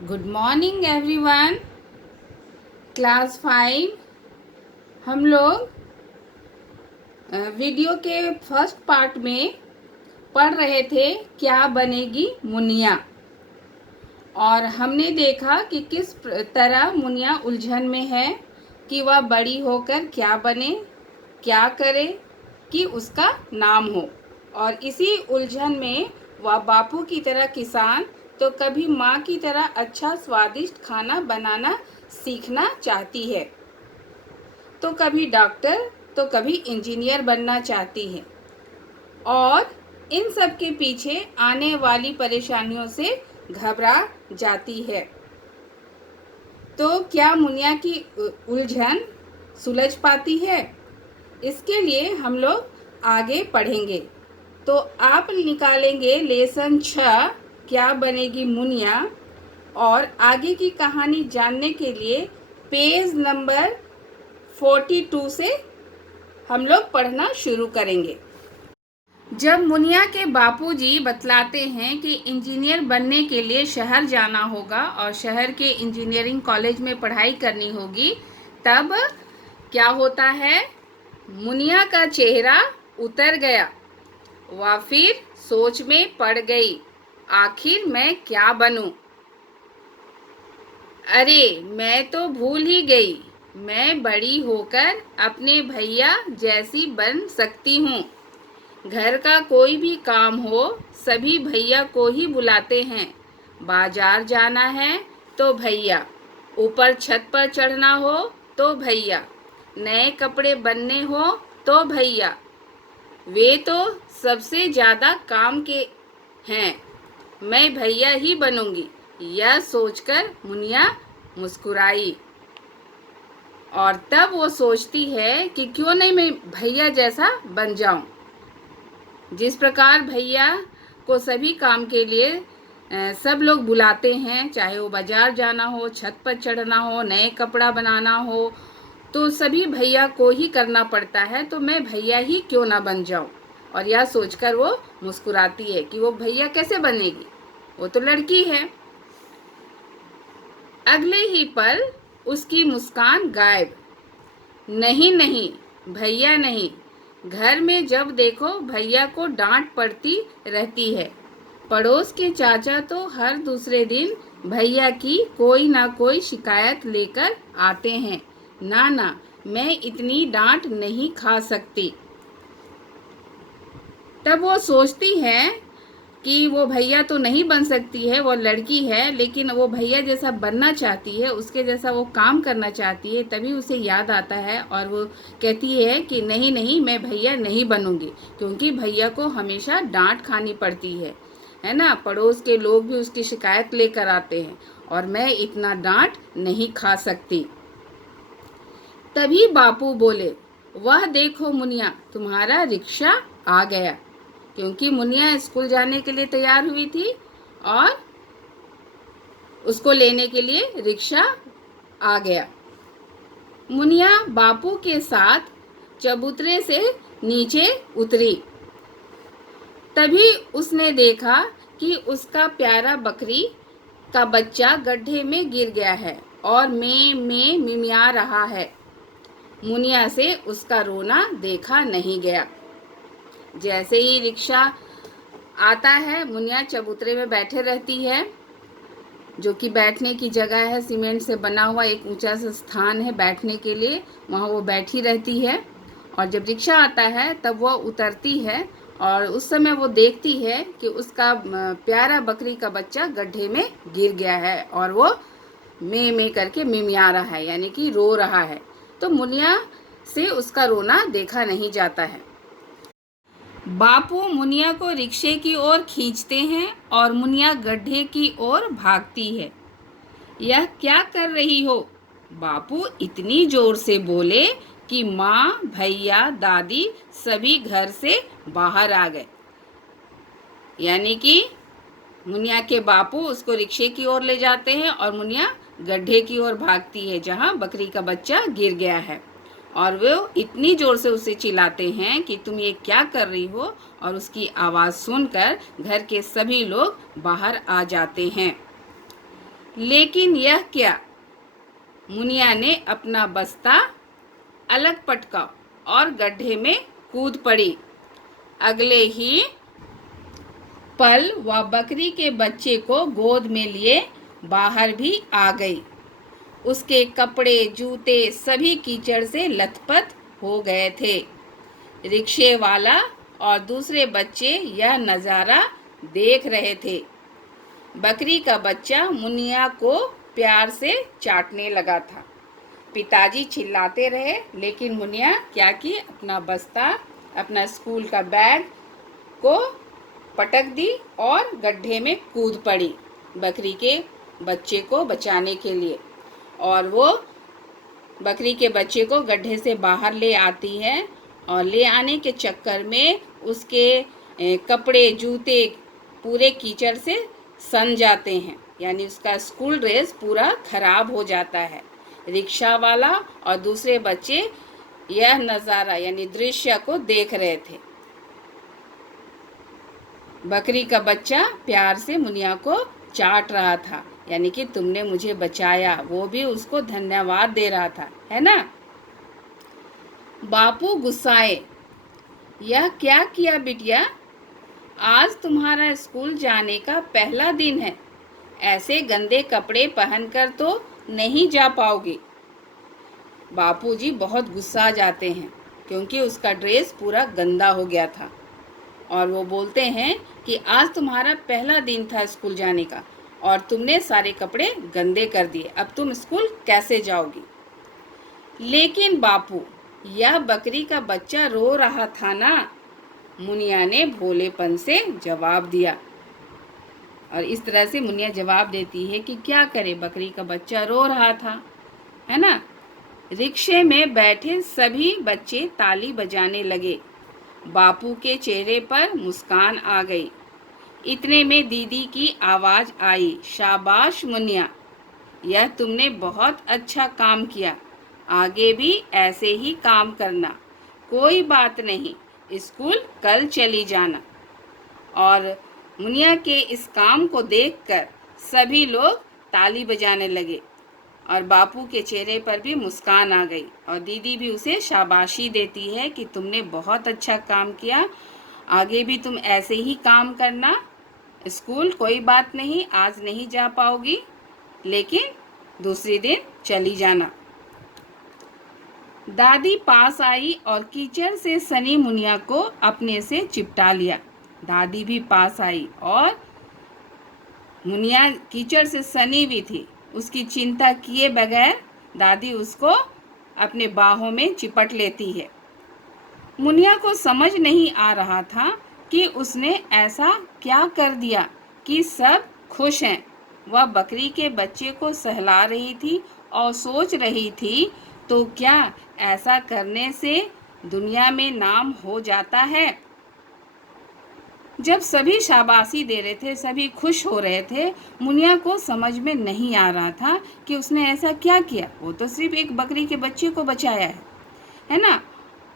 Good morning everyone. Class 5 हम लोग video के फर्स्ट पार्ट में पढ़ रहे थे क्या बनेगी मुनिया। और हमने देखा कि किस तरह मुनिया उलझन में है कि वह बड़ी होकर क्या बने, क्या करे कि उसका नाम हो। और इसी उलझन में वह बापू की तरह किसान तो कभी माँ की तरह अच्छा स्वादिष्ट खाना बनाना सीखना चाहती है, तो कभी डॉक्टर तो कभी इंजीनियर बनना चाहती है। और इन सब के पीछे आने वाली परेशानियों से घबरा जाती है। तो क्या मुनिया की उलझन सुलझ पाती है? इसके लिए हम लोग आगे पढ़ेंगे। तो आप निकालेंगे लेसन 6 क्या बनेगी मुनिया, और आगे की कहानी जानने के लिए पेज नंबर 42 से हम लोग पढ़ना शुरू करेंगे। जब मुनिया के बापूजी बतलाते हैं कि इंजीनियर बनने के लिए शहर जाना होगा और शहर के इंजीनियरिंग कॉलेज में पढ़ाई करनी होगी, तब क्या होता है? मुनिया का चेहरा उतर गया। वह फिर सोच में पड़ गई, आखिर मैं क्या बनूं? अरे मैं तो भूल ही गई, मैं बड़ी होकर अपने भैया जैसी बन सकती हूँ। घर का कोई भी काम हो सभी भैया को ही बुलाते हैं। बाजार जाना है तो भैया, ऊपर छत पर चढ़ना हो तो भैया, नए कपड़े बनने हो तो भैया, वे तो सबसे ज़्यादा काम के हैं। मैं भैया ही बनूंगी, यह सोचकर मुनिया मुस्कुराई। और तब वो सोचती है कि क्यों नहीं मैं भैया जैसा बन जाऊं। जिस प्रकार भैया को सभी काम के लिए सब लोग बुलाते हैं, चाहे वो बाजार जाना हो, छत पर चढ़ना हो, नए कपड़ा बनाना हो, तो सभी भैया को ही करना पड़ता है, तो मैं भैया ही क्यों ना बन जाऊं। और यह सोचकर वो मुस्कुराती है कि वो भैया कैसे बनेगी, वो तो लड़की है। अगले ही पल उसकी मुस्कान गायब। नहीं नहीं, भैया नहीं। घर में जब देखो भैया को डांट पड़ती रहती है। पड़ोस के चाचा तो हर दूसरे दिन भैया की कोई ना कोई शिकायत लेकर आते हैं। ना ना, मैं इतनी डांट नहीं खा सकती। तब वो सोचती है कि वो भैया तो नहीं बन सकती है, वो लड़की है, लेकिन वो भैया जैसा बनना चाहती है, उसके जैसा वो काम करना चाहती है। तभी उसे याद आता है और वो कहती है कि नहीं नहीं, मैं भैया नहीं बनूंगी, क्योंकि भैया को हमेशा डांट खानी पड़ती है ना। पड़ोस के लोग भी उसकी शिकायत लेकर आते हैं और मैं इतना डांट नहीं खा सकती। तभी बापू बोले, वह देखो मुनिया, तुम्हारा रिक्शा आ गया। क्योंकि मुनिया स्कूल जाने के लिए तैयार हुई थी और उसको लेने के लिए रिक्शा आ गया। मुनिया बापू के साथ चबूतरे से नीचे उतरी। तभी उसने देखा कि उसका प्यारा बकरी का बच्चा गड्ढे में गिर गया है और में मिमिया रहा है। मुनिया से उसका रोना देखा नहीं गया। जैसे ही रिक्शा आता है, मुनिया चबूतरे में बैठे रहती है, जो कि बैठने की जगह है, सीमेंट से बना हुआ एक ऊंचा सा स्थान है बैठने के लिए, वहाँ वो बैठी रहती है। और जब रिक्शा आता है तब वो उतरती है और उस समय वो देखती है कि उसका प्यारा बकरी का बच्चा गड्ढे में गिर गया है और वो में करके मिमिया रहा है, यानी कि रो रहा है। तो मुनिया से उसका रोना देखा नहीं जाता है। बापू मुनिया को रिक्शे की ओर खींचते हैं और मुनिया गड्ढे की ओर भागती है। यह क्या कर रही हो? बापू इतनी जोर से बोले कि माँ, भैया, दादी सभी घर से बाहर आ गए। यानी कि मुनिया के बापू उसको रिक्शे की ओर ले जाते हैं और मुनिया गड्ढे की ओर भागती है जहाँ बकरी का बच्चा गिर गया है। और वो इतनी जोर से उसे चिल्लाते हैं कि तुम ये क्या कर रही हो, और उसकी आवाज़ सुनकर घर के सभी लोग बाहर आ जाते हैं। लेकिन यह क्या, मुनिया ने अपना बस्ता अलग पटका और गड्ढे में कूद पड़ी। अगले ही पल वह बकरी के बच्चे को गोद में लिए बाहर भी आ गई। उसके कपड़े जूते सभी कीचड़ से लथपथ हो गए थे। रिक्शे वाला और दूसरे बच्चे यह नज़ारा देख रहे थे। बकरी का बच्चा मुनिया को प्यार से चाटने लगा था। पिताजी चिल्लाते रहे, लेकिन मुनिया क्या की, अपना बस्ता, अपना स्कूल का बैग को पटक दी और गड्ढे में कूद पड़ी बकरी के बच्चे को बचाने के लिए। और वो बकरी के बच्चे को गड्ढे से बाहर ले आती है और ले आने के चक्कर में उसके कपड़े जूते पूरे कीचड़ से सन जाते हैं, यानी उसका स्कूल ड्रेस पूरा खराब हो जाता है। रिक्शा वाला और दूसरे बच्चे यह नज़ारा यानी दृश्य को देख रहे थे। बकरी का बच्चा प्यार से मुनिया को चाट रहा था, यानी कि तुमने मुझे बचाया, वो भी उसको धन्यवाद दे रहा था, है ना। बापू गुस्साए, यह क्या किया बिटिया, आज तुम्हारा स्कूल जाने का पहला दिन है, ऐसे गंदे कपड़े पहनकर तो नहीं जा पाओगे। बापूजी बहुत गुस्सा जाते हैं क्योंकि उसका ड्रेस पूरा गंदा हो गया था और वो बोलते हैं कि आज तुम्हारा पहला दिन था स्कूल जाने का और तुमने सारे कपड़े गंदे कर दिए, अब तुम स्कूल कैसे जाओगी। लेकिन बापू, यह बकरी का बच्चा रो रहा था ना, मुनिया ने भोलेपन से जवाब दिया। और इस तरह से मुनिया जवाब देती है कि क्या करे, बकरी का बच्चा रो रहा था, है ना। रिक्शे में बैठे सभी बच्चे ताली बजाने लगे। बापू के चेहरे पर मुस्कान आ गई। इतने में दीदी की आवाज़ आई, शाबाश मुनिया, यह तुमने बहुत अच्छा काम किया, आगे भी ऐसे ही काम करना, कोई बात नहीं, स्कूल कल चली जाना। और मुनिया के इस काम को देखकर सभी लोग ताली बजाने लगे और बापू के चेहरे पर भी मुस्कान आ गई और दीदी भी उसे शाबाशी देती है कि तुमने बहुत अच्छा काम किया, आगे भी तुम ऐसे ही काम करना, स्कूल कोई बात नहीं, आज नहीं जा पाओगी, लेकिन दूसरे दिन चली जाना। दादी पास आई और कीचड़ से सनी मुनिया को अपने से चिपटा लिया। दादी भी पास आई और मुनिया कीचड़ से सनी भी थी। उसकी चिंता किए बगैर दादी उसको अपने बाहों में चिपट लेती है। मुनिया को समझ नहीं आ रहा था कि उसने ऐसा क्या कर दिया कि सब खुश हैं। वह बकरी के बच्चे को सहला रही थी और सोच रही थी, तो क्या ऐसा करने से दुनिया में नाम हो जाता है। जब सभी शाबाशी दे रहे थे, सभी खुश हो रहे थे, मुनिया को समझ में नहीं आ रहा था कि उसने ऐसा क्या किया। वो तो सिर्फ एक बकरी के बच्चे को बचाया है ना।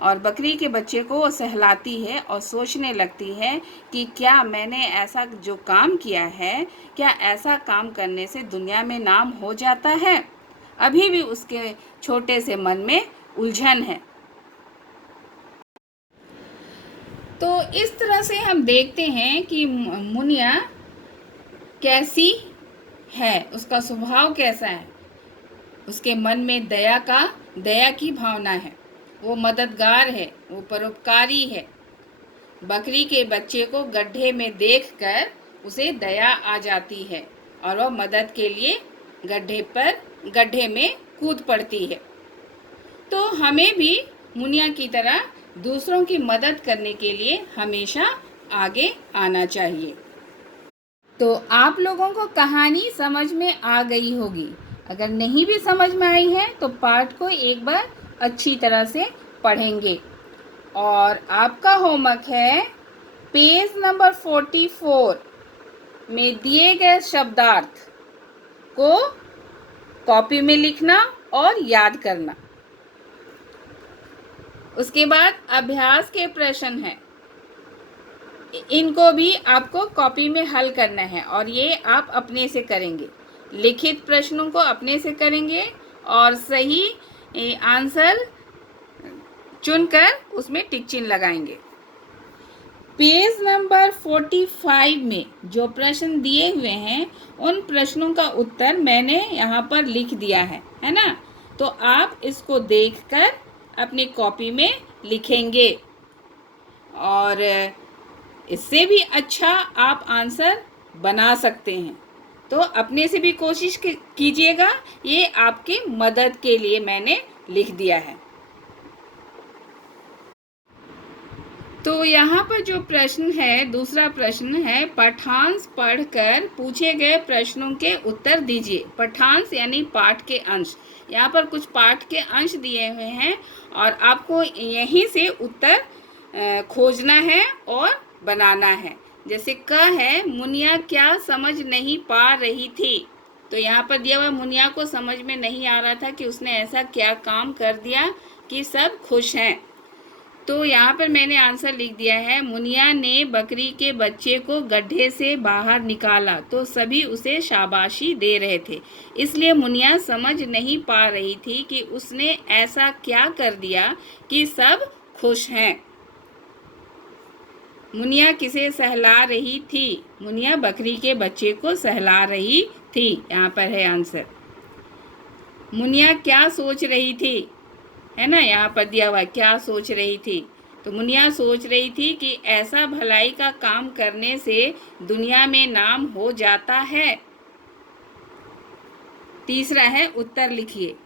और बकरी के बच्चे को वो सहलाती है और सोचने लगती है कि क्या मैंने ऐसा जो काम किया है, क्या ऐसा काम करने से दुनिया में नाम हो जाता है। अभी भी उसके छोटे से मन में उलझन है। तो इस तरह से हम देखते हैं कि मुनिया कैसी है, उसका स्वभाव कैसा है। उसके मन में दया की भावना है, वो मददगार है, वो परोपकारी है। बकरी के बच्चे को गड्ढे में देखकर उसे दया आ जाती है और वह मदद के लिए गड्ढे में कूद पड़ती है। तो हमें भी मुनिया की तरह दूसरों की मदद करने के लिए हमेशा आगे आना चाहिए। तो आप लोगों को कहानी समझ में आ गई होगी। अगर नहीं भी समझ में आई है तो पाठ को एक बार अच्छी तरह से पढ़ेंगे। और आपका होमवर्क है पेज नंबर 44 में दिए गए शब्दार्थ को कॉपी में लिखना और याद करना। उसके बाद अभ्यास के प्रश्न हैं, इनको भी आपको कॉपी में हल करना है और ये आप अपने से करेंगे। लिखित प्रश्नों को अपने से करेंगे और सही आंसर चुनकर उसमें टिक चिन्ह लगाएंगे। पेज नंबर 45 में जो प्रश्न दिए हुए हैं उन प्रश्नों का उत्तर मैंने यहाँ पर लिख दिया है ना। तो आप इसको देखकर अपनी कॉपी में लिखेंगे और इससे भी अच्छा आप आंसर बना सकते हैं। तो अपने से भी कोशिश कीजिएगा, ये आपकी मदद के लिए मैंने लिख दिया है। तो यहाँ पर जो प्रश्न है, दूसरा प्रश्न है, पाठांश पढ़कर पूछे गए प्रश्नों के उत्तर दीजिए। पाठांश यानी पाठ के अंश। यहाँ पर कुछ पाठ के अंश दिए हुए हैं और आपको यहीं से उत्तर खोजना है और बनाना है। जैसे क है, मुनिया क्या समझ नहीं पा रही थी। तो यहाँ पर दिया हुआ मुनिया को समझ में नहीं आ रहा था कि उसने ऐसा क्या काम कर दिया कि सब खुश हैं। तो यहाँ पर मैंने आंसर लिख दिया है, मुनिया ने बकरी के बच्चे को गड्ढे से बाहर निकाला तो सभी उसे शाबाशी दे रहे थे, इसलिए मुनिया समझ नहीं पा रही थी कि उसने ऐसा क्या कर दिया कि सब खुश हैं। मुनिया किसे सहला रही थी? मुनिया बकरी के बच्चे को सहला रही थी। यहाँ पर है आंसर। मुनिया क्या सोच रही थी, है ना, यहाँ पर दिया हुआ क्या सोच रही थी। तो मुनिया सोच रही थी कि ऐसा भलाई का काम करने से दुनिया में नाम हो जाता है। तीसरा है, उत्तर लिखिए।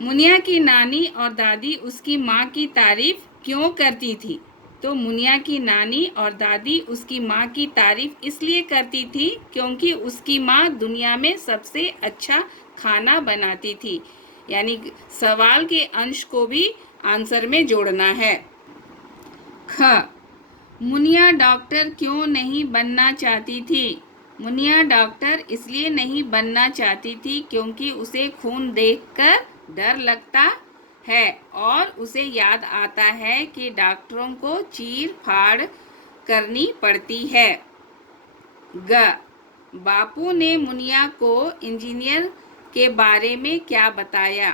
मुनिया की नानी और दादी उसकी माँ की तारीफ क्यों करती थी? तो मुनिया की नानी और दादी उसकी माँ की तारीफ इसलिए करती थी क्योंकि उसकी माँ दुनिया में सबसे अच्छा खाना बनाती थी। यानी सवाल के अंश को भी आंसर में जोड़ना है। ख, मुनिया डॉक्टर क्यों नहीं बनना चाहती थी? मुनिया डॉक्टर इसलिए नहीं बनना चाहती थी क्योंकि उसे खून देखकर डर लगता है और उसे याद आता है कि डॉक्टरों को चीर फाड़ करनी पड़ती है। ग, बापू ने मुनिया को इंजीनियर के बारे में क्या बताया?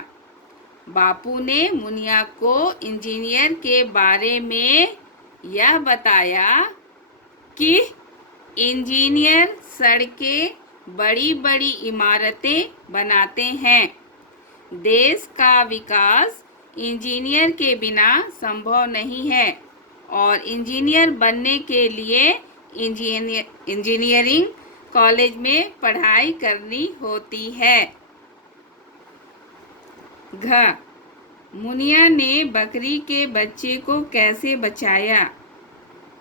बापू ने मुनिया को इंजीनियर के बारे में यह बताया कि इंजीनियर सड़कें, बड़ी बड़ी इमारतें बनाते हैं। देश का विकास इंजीनियर के बिना संभव नहीं है और इंजीनियर बनने के लिए इंजीनियरिंग कॉलेज में पढ़ाई करनी होती है। घ, मुनिया ने बकरी के बच्चे को कैसे बचाया?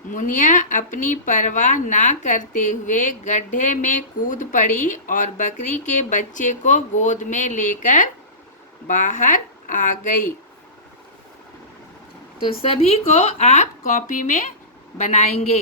मुनिया अपनी परवाह ना करते हुए गड्ढे में कूद पड़ी और बकरी के बच्चे को गोद में लेकर बाहर आ गई। तो सभी को आप कॉपी में बनाएंगे।